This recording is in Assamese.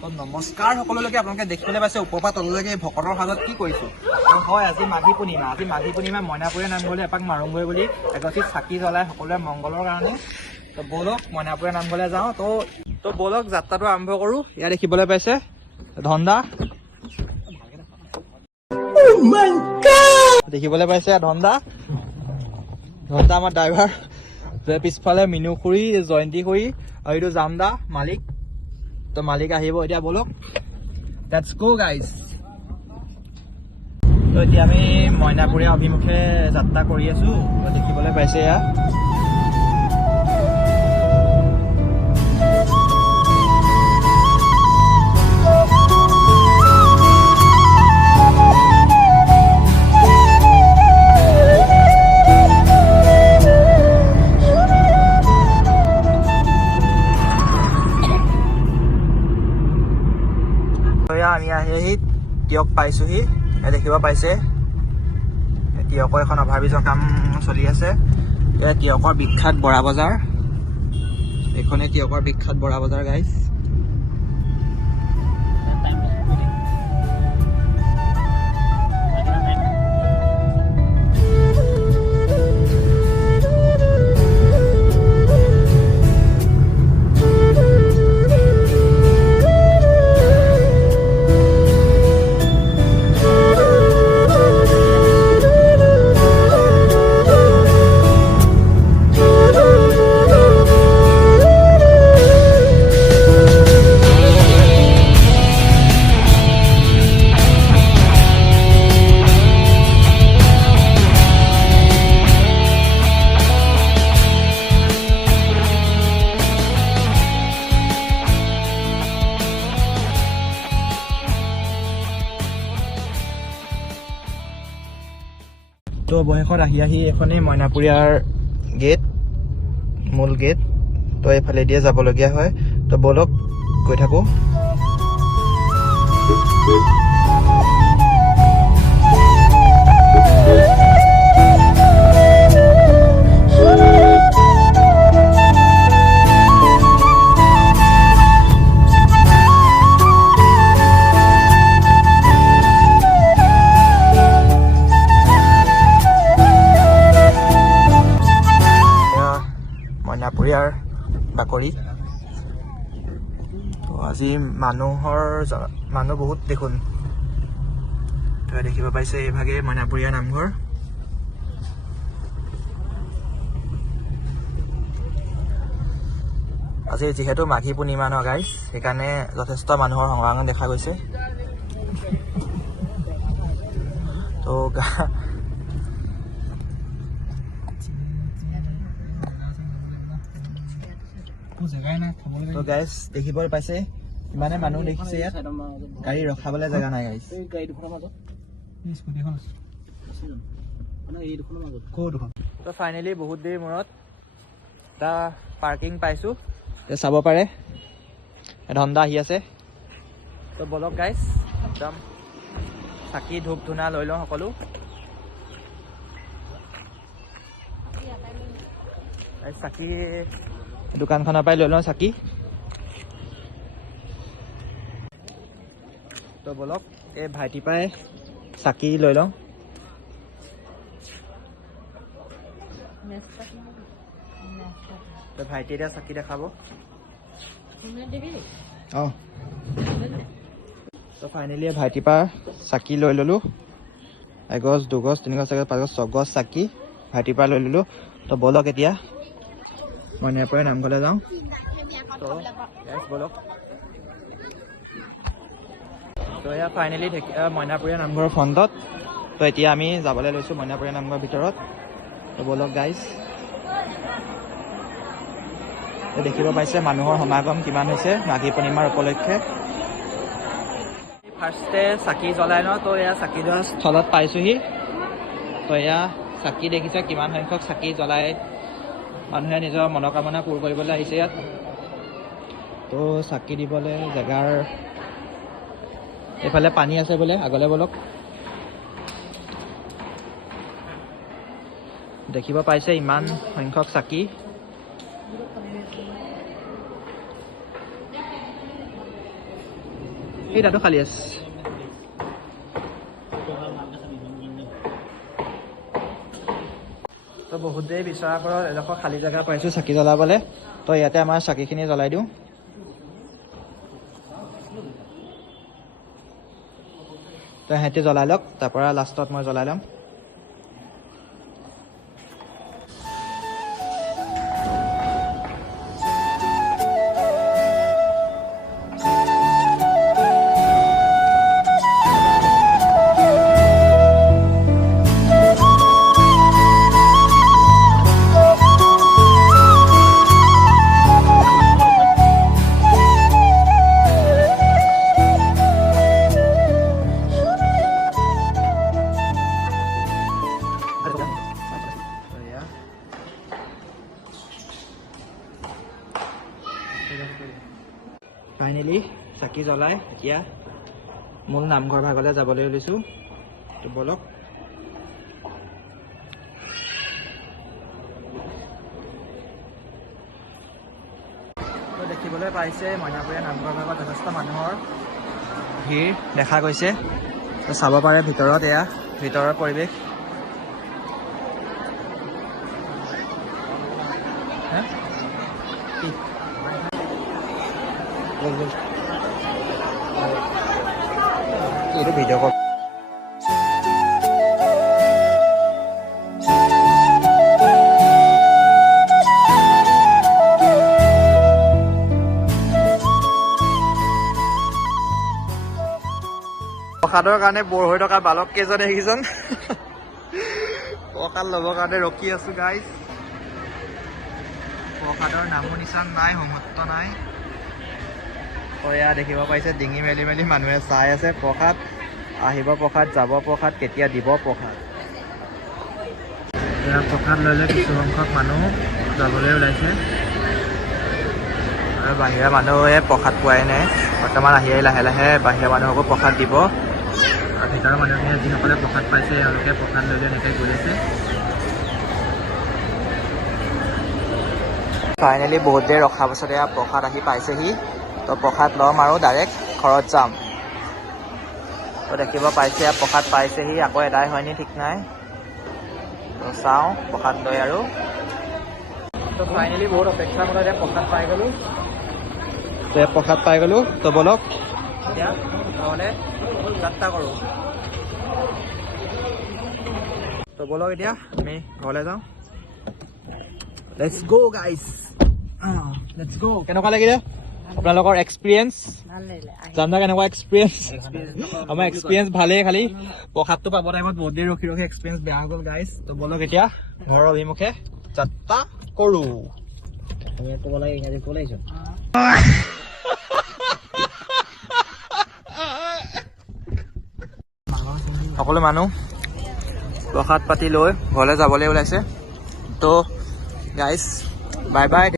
তো নমস্কাৰ সকলোলৈকে আপোনালোকে দেখিবলৈ পাইছে পৰা তললৈকে এই ভকতৰ সাজত কি আৰু হয় আজি মাঘী পূৰ্ণিমা আজি মাঘী পূৰ্ণিমা মইনাপুৰীয়া নামঘৰলৈ এপাক মাৰোঁগৈ বুলি এগছি চাকি জ্বলাই সকলোৱে মংগলৰ কাৰণে। তো ব'লক মইনাপুৰীয়া নামঘৰলৈ যাওঁ। তো তো ব'লক যাত্ৰাটো আৰম্ভ কৰোঁ। ইয়াত দেখিবলৈ পাইছে ধন্দা। দেখিবলৈ পাইছে ধন্দা। ধন্দা আমাৰ ড্ৰাইভাৰ পিছফালে মিনু খুৰী জয়ন্তী খুৰী আৰু এইটো জামদা মালিক। তো মালিক আহিব এতিয়া বলক। লেটছ গো গাইজ তো এতিয়া আমি মইনাপুৰীয়া অভিমুখে যাত্ৰা কৰি আছো। দেখিবলৈ পাইছে এয়া। তিয়ক পাইছোহি দেখিব পাইছে। তিয়কৰ এখন অভাৰব্ৰিজৰ কাম চলি আছে। এয়া তিয়কৰ বিখ্যাত বৰা বজাৰ। এইখনে তিয়কৰ বিখ্যাত বৰা বজাৰ গাইজ তো অৱশেষত আহি আহি এখনেই মইনাপুৰীয়াৰ গেট মূল গেট তো এইফালে দিয়ে যাবলগীয়া হয়। তো ব'লক গৈ থাকোঁ। মইনাপুৰীয়াৰ বাকৰি তো আজি মানুহৰ মানুহ বহুত দেখোন। দেখিব পাইছে এইভাগে মইনাপুৰীয়া নামঘৰ। আজি যিহেতু মাঘী পূৰ্ণিমা ন গাইজ সেইকাৰণে যথেষ্ট মানুহৰ সমাগম দেখা গৈছে। তো তো গাইজ দেখিবলৈ পাইছে? ইমানে মানুহ দেখিছে ইয়াত। গাড়ী ৰখাবলৈ জেগা নাই গাইজ তো ফাইনেলি বহুত দেৰি মূৰত এটা পাৰ্কিং পাইছোঁ। চাব পাৰে। ধন্দা আহি আছে। তো বলক গাইজ একদম চাকি ধূপ ধূনা লৈ লওঁ সকলো। এই চাকি দোকানখনৰ পৰাই লৈ লওঁ চাকি তো বলক এই ভাইটিৰ পৰাই চাকি লৈ লওঁ তো ভাইটি এতিয়া চাকি দেখাব অঁ তো ফাইনেলি ভাইটিৰ পৰা চাকি লৈ ল'লোঁ এগছ দুগছ তিনিগছ চাৰিগছ পাঁচগছ ছগছ চাকি ভাইটিৰ পৰা লৈ ল'লোঁ তো বলক এতিয়া মই ইয়াৰ পৰাই নামঘৰলৈ যাওঁ এয়া ফাইনেলি মইনাপুৰীয়া নামঘৰৰ ফ্ৰণ্টত তো এতিয়া আমি যাবলৈ লৈছোঁ মইনাপুৰীয়া নামঘৰৰ ভিতৰত বলক গাইজ দেখিব পাইছে মানুহৰ সমাগম কিমান হৈছে মাঘী পূৰ্ণিমাৰ উপলক্ষে ফাৰ্ষ্টে চাকি জ্বলাই লওঁ তো এয়া চাকি জ্বলা স্থলত পাইছোঁহি তো এয়া চাকি দেখিছে কিমান সংখ্যক চাকি জ্বলাই মানুহে নিজৰ মনোকামনা পূৰ কৰিবলৈ আহিছে ইয়াত। তো চাকি দিবলৈ জেগাৰ এইফালে পানী আছে বোলে আগলৈ বলক। দেখিব পাইছে ইমান সংখ্যক চাকি। এই তাতো খালী আছে। তো বহুত দেৰি বিচৰাৰ পৰা এডোখৰ খালী জেগা পাইছোঁ চাকি জ্বলাবলৈ। তো ইয়াতে আমাৰ চাকিখিনি জ্বলাই দিওঁ। তো সিহঁতি জ্বলাই লওক তাৰপৰা লাষ্টত মই জ্বলাই ল'ম। চাকি জ্বলাই? এতিয়া মূল নামঘৰ ভাগলৈ যাবলৈ ওলাইছোঁ। তো বলক। দেখিবলৈ পাইছে মইনাপুৰীয়া নামঘৰ ভাগত যথেষ্ট মানুহৰ ভিৰ দেখা গৈছে। চাব পাৰে ভিতৰত এয়া ভিতৰৰ পৰিৱেশ। হে? কি? এইটো ভিডিঅ' কল প্ৰসাদৰ কাৰণে বৰ হৈ থকা বালক কেইজন দেখিছোন প্ৰসাদ ল'বৰ কাৰণে ৰখি আছো গাইজ প্ৰসাদৰ নামো নিচান নাই সমত্ব নাই। এয়া দেখিব পাইছে ডিঙি মেলি মেলি মানুহে চাই আছে প্ৰসাদ আহিব প্ৰসাদ যাব প্ৰসাদ কেতিয়া দিব প্ৰসাদ? এয়া প্ৰসাদ লৈ লৈ কিছু সংখ্যক মানুহ যাবলৈ ওলাইছে। আৰু বাহিৰা মানুহে প্ৰসাদ পোৱাই নাই। বৰ্তমান আহি আহি লাহে লাহে বাহিৰা মানুহকো প্ৰসাদ দিব। আৰু ভিতৰৰ মানুহখিনিয়ে যিসকলে প্ৰসাদ পাইছে তেওঁলোকে প্ৰসাদ লৈ লৈ এনেকৈ গৈ আছে। ফাইনেলি বহুত দেৰি ৰখাৰ পাছতে এয়া প্ৰসাদ আহি পাইছেহি। তো প্ৰসাদ ল'ম আৰু ডাইৰেক্ট ঘৰত যাম। তো দেখিব পাইছে প্ৰসাদ পাইছেহি আকৌ এদাই হয়নি ঠিক নাই। তো চাওঁ প্ৰসাদ লৈ আৰু। তো ফাইনেলি বহুত অপেক্ষাৰ মতে এতিয়া প্ৰসাদ পাই গ'লোঁ। ইয়াত প্ৰসাদ পাই গ'লোঁ তো বলক এতিয়া ঘৰলৈ যাত্ৰা কৰোঁ। তো বলক এতিয়া আমি ঘৰলৈ যাওঁ। লেটছ গ' গাইজ লেটছ গ' কেনেকুৱা লাগিলে? আপোনালোকৰ এক্সপিৰিয়েঞ্চ ভাল লাগিলে আহি জানা কেনেকুৱা এক্সপিৰিয়েঞ্চ আমাৰ এক্সপিৰিয়েঞ্চ ভালেই খালি। প্ৰসাদটো পাব টাইমত বহুত দেৰি ৰখি ৰখি এক্সপিৰিয়েঞ্চ বেয়া হৈ গ'ল গাইজ তো বলক এতিয়া ঘৰৰ অভিমুখে যাত্ৰা কৰোঁ। ক'ব লাগে ইংৰাজী ক'ব লাগিছ সকলো মানুহ প্ৰসাদ পাতি লৈ ঘৰলৈ যাবলৈ ওলাইছে। তো গাইজ বাই বাই